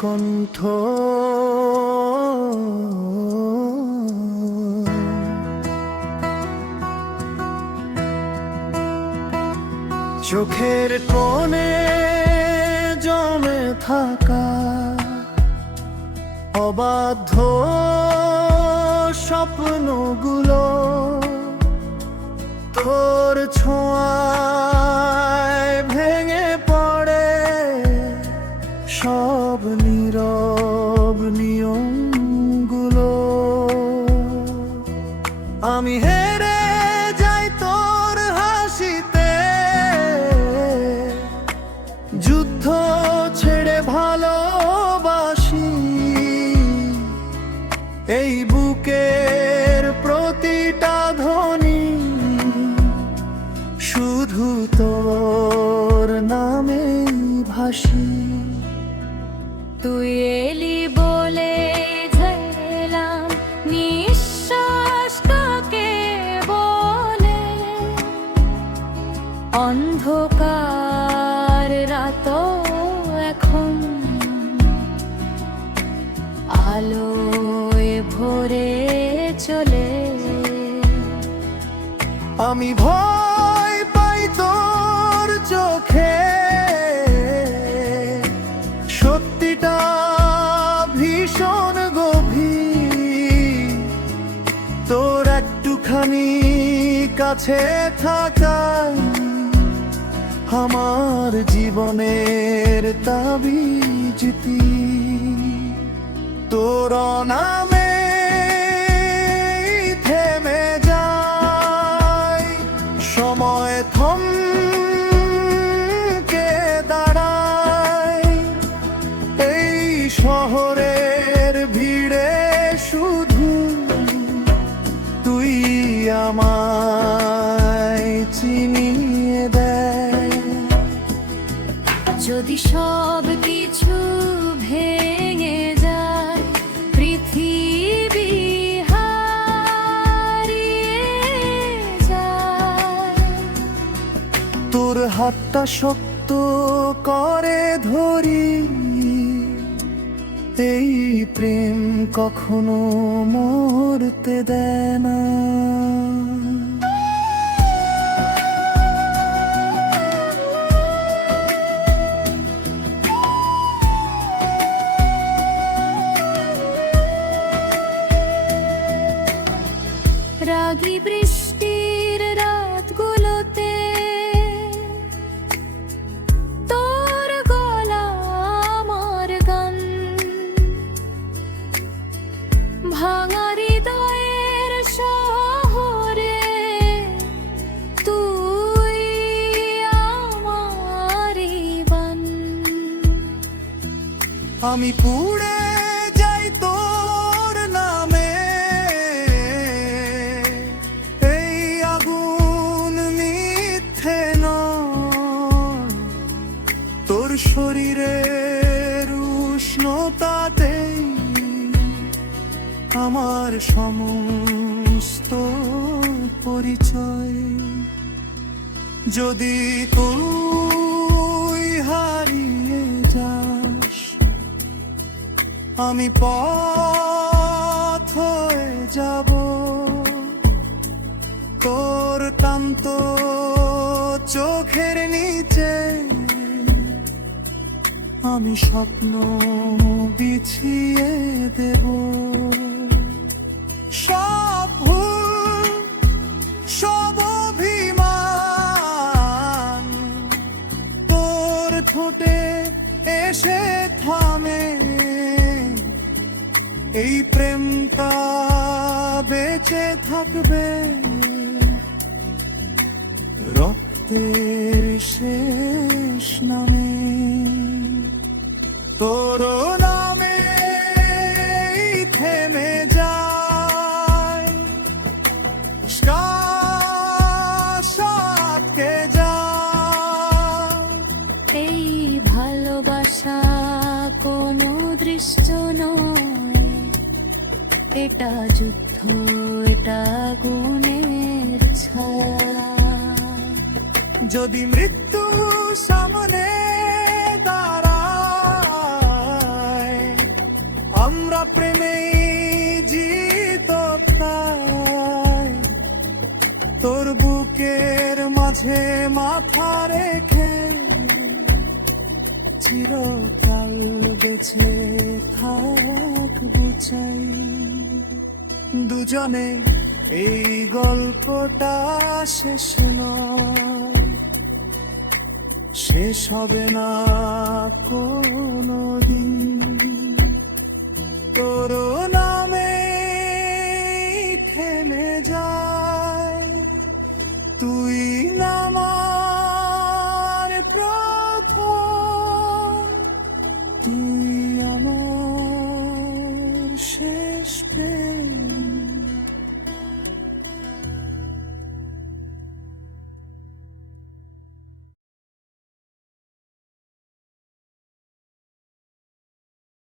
কণ্ঠ চোখের কোণে জমে থাকা অবাধ্য স্বপ্নগুলো তোর ছোঁয়ায় ভেঙে পড়ে, সব নীরব নিয়মগুলো। আমি হেরে যাই তোর হাসিতে, যুদ্ধ ছেড়ে ভালোবাসি। এই বুকের প্রতিটা ধ্বনি শুধু তোর নামেই ভাসি। তুই এলি বলে ঝেলাম নিঃশ্বাস কাকে বলে, অন্ধকার রাত এখন আলোয় ভরে চলে। আমি ভয় পাই তোর চোখে, সত্যিটা ভীষণ গভীর। তোর একটুখানি কাছে থাকাই আমার জীবনের তাবিজ। তোর নামে থেমে যায় সময়, থমকে দাঁড়ায়। এই শহরের ভিড়ে শুধু তুই আমায় চিনিয়ে দেয়। যদি সব কিছু ভেঙে যায়, পৃথিবী হারিয়ে যায়, তোর হাতটা শক্ত করে ধরি। এই প্রেম কখনো মরতে দেয় না। রাগী বৃষ্টির রাতগুলোতে তোর গলা আমার গান, ভাঙা হৃদয়ের শহরে তুই আমারই বান। আমি পুড়ে যাই তোর নামে, এই আগুন মিথ্যে নয়। তোর শরীরের উষ্ণতাতেই আমার সমস্ত পরিচয়। যদি তুই হারিয়ে যাস, আমি পথ হয়ে যাব। তোর ক্লান্ত চোখের নিচে আমি স্বপ্ন বিছিয়ে দেব। সব ভুল, সব অভিমান তোর ঠোঁটে এসে থামে। এই প্রেমটা বেঁচে থাকবে রক্তের শেষ নামে। তোর নামে থেমে যায় আটকে যায়। এই ভালোবাসা কোনো দৃশ্য নয়, এটা যুদ্ধ, এটা গুণের ছায়া। যদি মৃত্যু সামনে দাঁড়ায়, কথা রেখে চিরকাল বেঁচে থাকবো চাই। দুজনে এই গল্পটা শেষ নয়, শেষ হবে না কোনোদিন। তোর নামে থেমে যায়, তুই আমার প্রথম, তুই আমার শেষ প্রেম।